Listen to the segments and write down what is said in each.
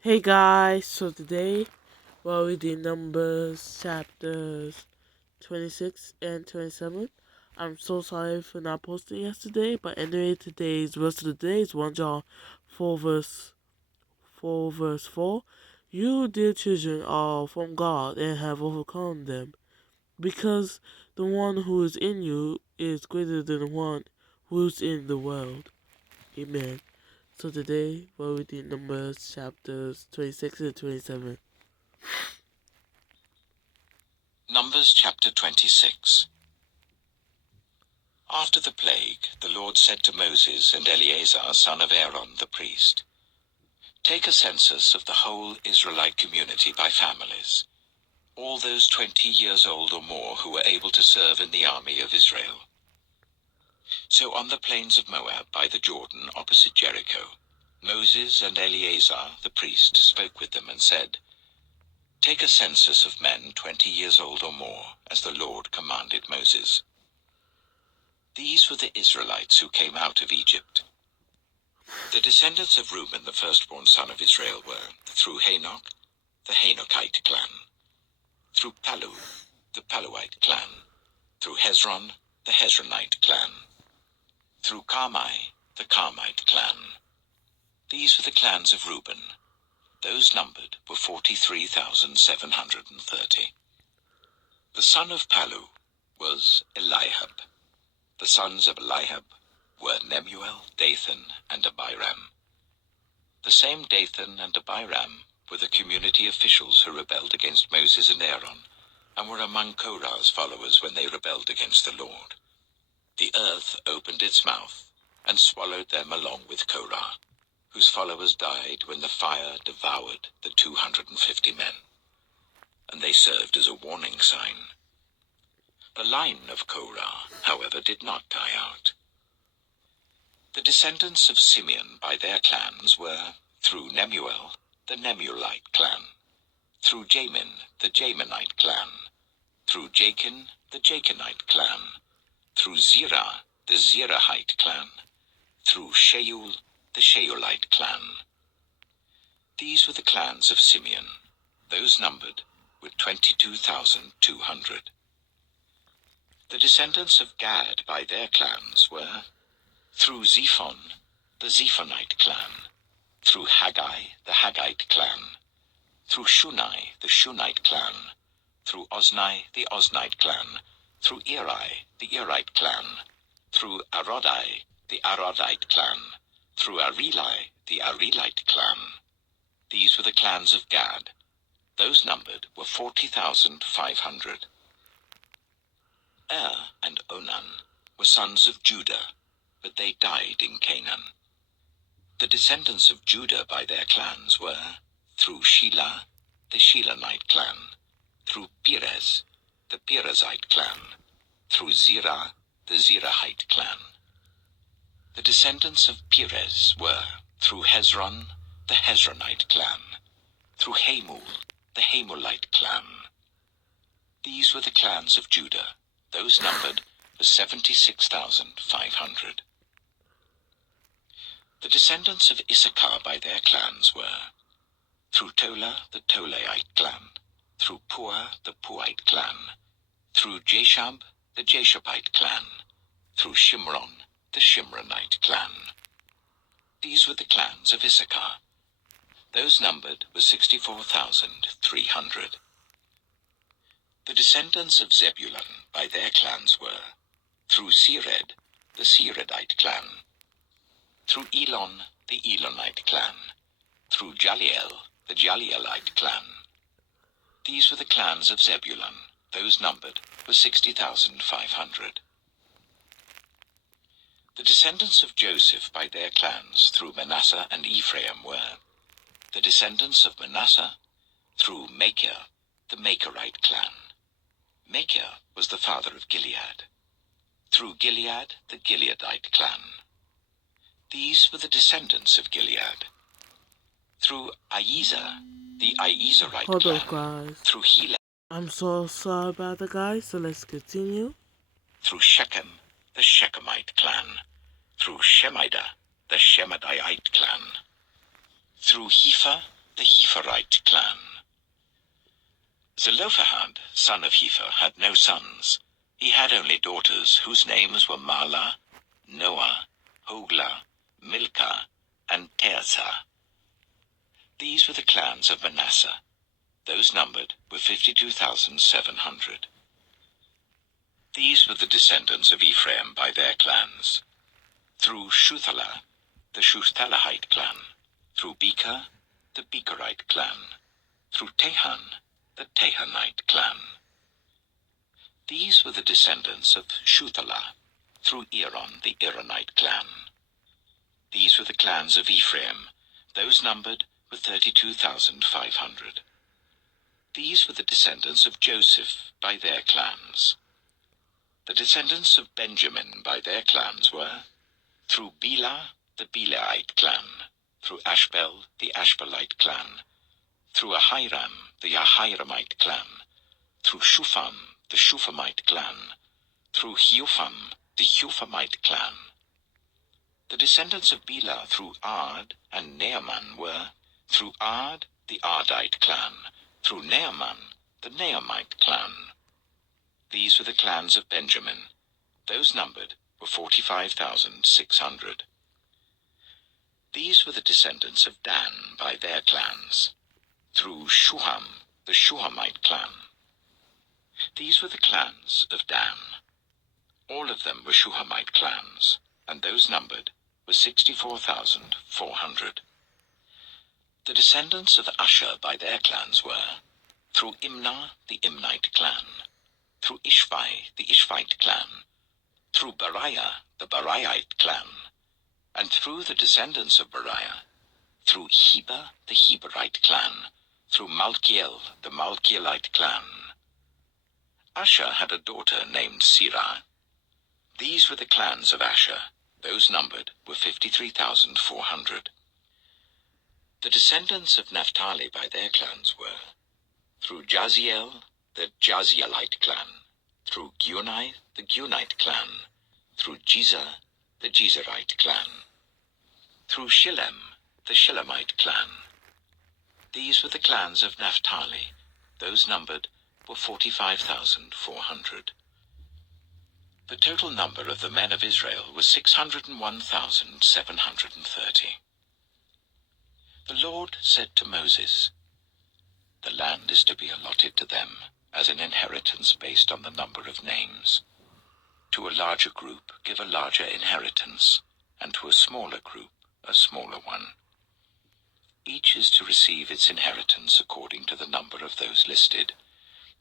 Hey guys, so today we're reading Numbers chapters 26 and 27. I'm so sorry for not posting yesterday, but anyway, today's verse of the day is 1 John 4 verse 4. You, dear children, are from God and have overcome them, because the one who is in you is greater than the one who is in the world. Amen. So today we're reading Numbers chapters 26 and 27. Numbers chapter 26. After the plague, the Lord said to Moses and Eleazar, son of Aaron the priest, "Take a census of the whole Israelite community by families, all those 20 years old or more who were able to serve in the army of Israel." So on the plains of Moab by the Jordan opposite Jericho, Moses and Eleazar the priest spoke with them and said, "Take a census of men 20 years old or more, as the Lord commanded Moses." These were the Israelites who came out of Egypt. The descendants of Reuben, the firstborn son of Israel, were, through Hanok, the Hanokite clan; through Palu, the Paluite clan; through Hezron, the Hezronite clan; through Carmi, the Carmite clan. These were the clans of Reuben. Those numbered were 43,730. The son of Palu was Eliab. The sons of Eliab were Nemuel, Dathan, and Abiram. The same Dathan and Abiram were the community officials who rebelled against Moses and Aaron, and were among Korah's followers when they rebelled against the Lord. The earth opened its mouth and swallowed them along with Korah, whose followers died when the fire devoured the 250 men, and they served as a warning sign. The line of Korah, however, did not die out. The descendants of Simeon by their clans were, through Nemuel, the Nemuelite clan; through Jamin, the Jaminite clan; through Jachin, the Jachinite clan; through Zerah, the Zerahite clan; through Shaul, the Shaulite clan. These were the clans of Simeon. Those numbered were 22,200. The descendants of Gad by their clans were, through Zephon, the Zephonite clan; through Haggai, the Haggite clan; through Shunai, the Shunite clan; through Ozni, the Oznite clan; through Eri, the Erite clan; through Arodai, the Arodite clan; through Areli, the Arelite clan. These were the clans of Gad. Those numbered were 40,500. And Onan were sons of Judah, but they died in Canaan. The descendants of Judah by their clans were, through Shelah, the Shelanite clan; through Perez, the Perezite clan; through Zerah, the Zerahite clan. The descendants of Perez were, through Hezron, the Hezronite clan; through Hamul, the Hamulite clan. These were the clans of Judah. Those numbered were 76,500. The descendants of Issachar by their clans were, through Tola, the Tolaite clan; through Puah, the Puahite clan; through Jashab, the Jashabite clan; through Shimron, the Shimronite clan. These were the clans of Issachar. Those numbered were 64,300. The descendants of Zebulun by their clans were, through Sered, the Seredite clan; through Elon, the Elonite clan; through Jaliel, the Jalielite clan. These were the clans of Zebulun. Those numbered were 60,500. The descendants of Joseph by their clans through Manasseh and Ephraim were, the descendants of Manasseh, through Machir, the Machirite clan. Machir was the father of Gilead; through Gilead, the Gileadite clan. These were the descendants of Gilead; through Iezer, the Iezerite Hold clan; up, guys. through Helek, I'm so sorry about that, guys, so let's continue. through Shechem, the Shechemite clan; through Shemida, the Shemidite clan; through Hepher, the Hepherite clan. Zelophehad, son of Hepher, had no sons. He had only daughters, whose names were Mahlah, Noah, Hoglah, Milcah, and Tirzah. These were the clans of Manasseh. Those numbered were 52,700. These were the descendants of Ephraim by their clans. Through Shuthelah, the Shuthelahite clan. Through Becher, the Becherite clan. Through Tehan, the Tehanite clan. These were the descendants of Shuthelah. Through Eron, the Eronite clan. These were the clans of Ephraim. Those numbered were 32,500. These were the descendants of Joseph by their clans. The descendants of Benjamin by their clans were, through Bela, the Belaite clan, through Ashbel, the Ashbelite clan, through Ahiram, the Ahiramite clan, through Shupham, the Shuphamite clan, through Hupham, the Huphamite clan. The descendants of Bela through Ard and Naaman were, through Ard, the Ardite clan, through Naaman, the Naamite clan. These were the clans of Benjamin. Those numbered were 45,600. These were the descendants of Dan by their clans. Through Shuham, the Shuhamite clan. These were the clans of Dan. All of them were Shuhamite clans, and those numbered were 64,400. The descendants of Asher by their clans were, through Imnah, the Imnite clan, through Ishvi, the Ishvite clan, through Beriah, the Beriahite clan, and through the descendants of Beriah, through Heber, the Heberite clan, through Malkiel, the Malkielite clan. Asher had a daughter named Sirah. These were the clans of Asher. Those numbered were 53,400. The descendants of Naphtali by their clans were, through Jaziel, the Jazielite clan, through Gunai, the Gunite clan, through Jezer, the Jezerite clan, through Shillem, the Shillemite clan. These were the clans of Naphtali. Those numbered were 45,400. The total number of the men of Israel was 601,730. The Lord said to Moses, "The land is to be allotted to them as an inheritance based on the number of names. To a larger group give a larger inheritance, and to a smaller group a smaller one. Each is to receive its inheritance according to the number of those listed.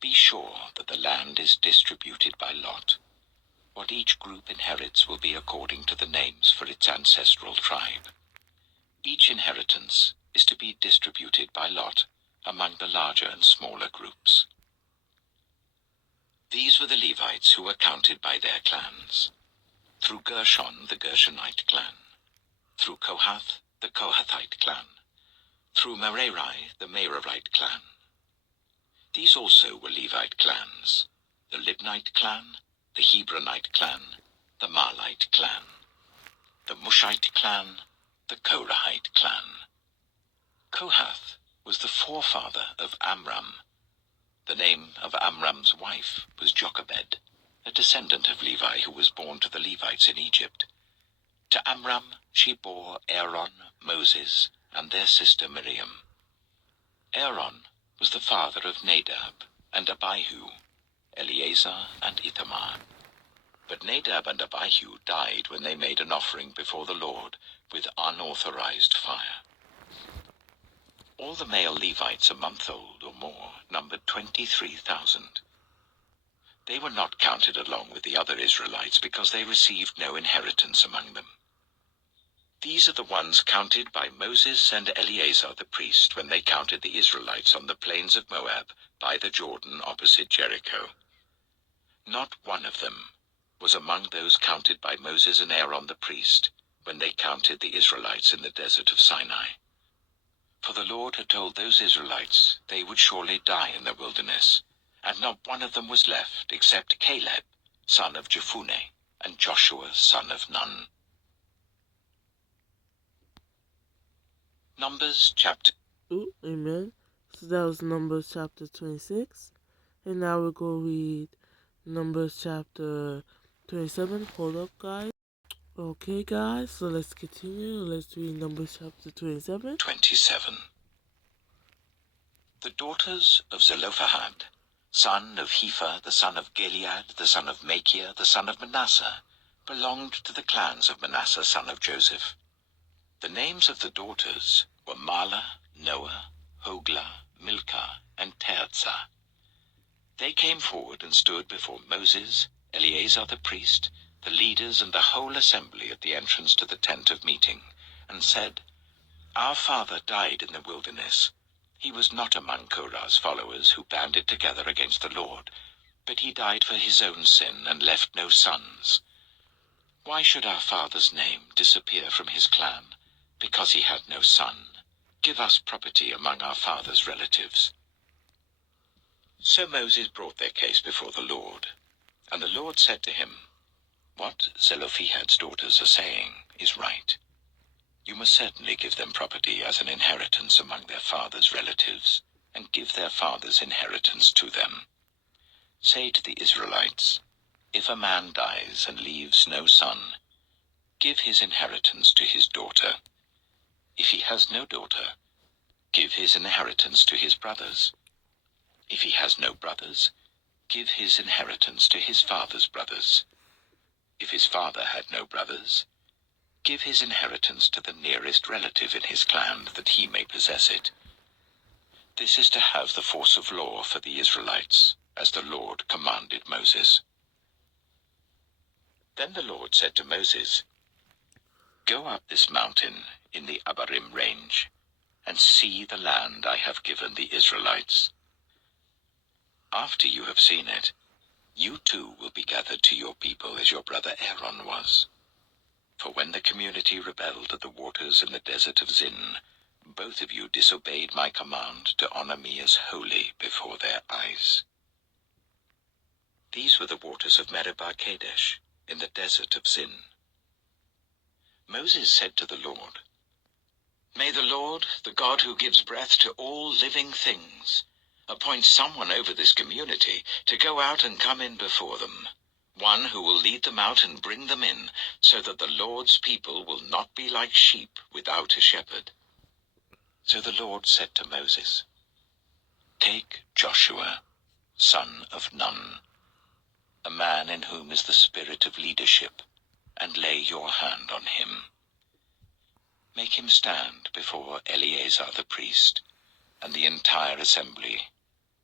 Be sure that the land is distributed by lot. What each group inherits will be according to the names for its ancestral tribe. Each inheritance is to be distributed by lot among the larger and smaller groups." These were the Levites who were counted by their clans. Through Gershon, the Gershonite clan. Through Kohath, the Kohathite clan. Through Merari, the Merarite clan. These also were Levite clans, the Libnite clan, the Hebronite clan, the Marlite clan, the Mushite clan, the Korahite clan. Kohath was the forefather of Amram. The name of Amram's wife was Jochebed, a descendant of Levi who was born to the Levites in Egypt. To Amram she bore Aaron, Moses, and their sister Miriam. Aaron was the father of Nadab and Abihu, Eleazar and Ithamar. But Nadab and Abihu died when they made an offering before the Lord with unauthorized fire. All the male Levites a month old or more numbered 23,000. They were not counted along with the other Israelites because they received no inheritance among them. These are the ones counted by Moses and Eleazar the priest when they counted the Israelites on the plains of Moab by the Jordan opposite Jericho. Not one of them was among those counted by Moses and Aaron the priest when they counted the Israelites in the desert of Sinai. For the Lord had told those Israelites they would surely die in the wilderness, and not one of them was left except Caleb, son of Jephunneh, and Joshua, son of Nun. Numbers chapter Ooh, amen. So that was Numbers chapter 26. And now we'll go read Numbers chapter 27. Hold up, guys. Okay, guys, so let's continue. Let's read Numbers chapter 27. 27. The daughters of Zelophehad, son of Hepher, the son of Gilead, the son of Machir, the son of Manasseh, belonged to the clans of Manasseh, son of Joseph. The names of the daughters were Mahlah, Noah, Hoglah, Milcah, and Tirzah. They came forward and stood before Moses, Eleazar the priest, the leaders, and the whole assembly at the entrance to the tent of meeting, and said, Our father died in the wilderness. He was not among Korah's followers who banded together against the Lord, but he died for his own sin and left no sons. Why should our father's name disappear from his clan, because he had no son? Give us property among our father's relatives. So Moses brought their case before the Lord, and the Lord said to him, What Zelophehad's daughters are saying is right. You must certainly give them property as an inheritance among their father's relatives, and give their father's inheritance to them. Say to the Israelites, If a man dies and leaves no son, give his inheritance to his daughter. If he has no daughter, give his inheritance to his brothers. If he has no brothers, give his inheritance to his father's brothers. If his father had no brothers, give his inheritance to the nearest relative in his clan, that he may possess it. This is to have the force of law for the Israelites, as the Lord commanded Moses. Then the Lord said to Moses, Go up this mountain in the Abarim range, and see the land I have given the Israelites. After you have seen it, you too will be gathered to your people as your brother Aaron was. For when the community rebelled at the waters in the desert of Zin, both of you disobeyed my command to honor me as holy before their eyes. These were the waters of Meribah Kadesh, in the desert of Zin. Moses said to the Lord, May the Lord, the God who gives breath to all living things, appoint someone over this community to go out and come in before them, one who will lead them out and bring them in, so that the Lord's people will not be like sheep without a shepherd. So the Lord said to Moses, Take Joshua, son of Nun, a man in whom is the spirit of leadership, and lay your hand on him. Make him stand before Eleazar the priest and the entire assembly,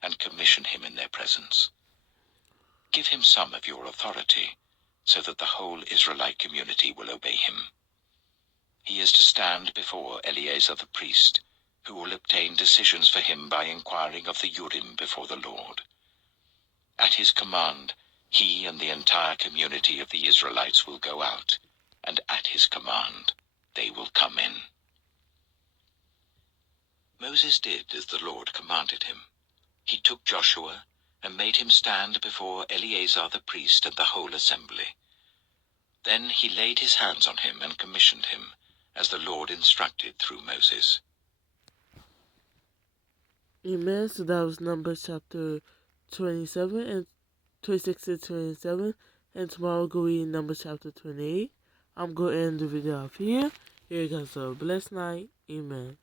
and commission him in their presence. Give him some of your authority, so that the whole Israelite community will obey him. He is to stand before Eleazar the priest, who will obtain decisions for him by inquiring of the Urim before the Lord. At his command, he and the entire community of the Israelites will go out, and at his command, they will come in. Moses did as the Lord commanded him. He took Joshua and made him stand before Eleazar the priest and the whole assembly. Then he laid his hands on him and commissioned him, as the Lord instructed through Moses. Amen. So that was Numbers chapter 27 and 26 and 27. And tomorrow we'll go read Numbers chapter 28. I'm going to end the video off here. You guys have a blessed night. Amen.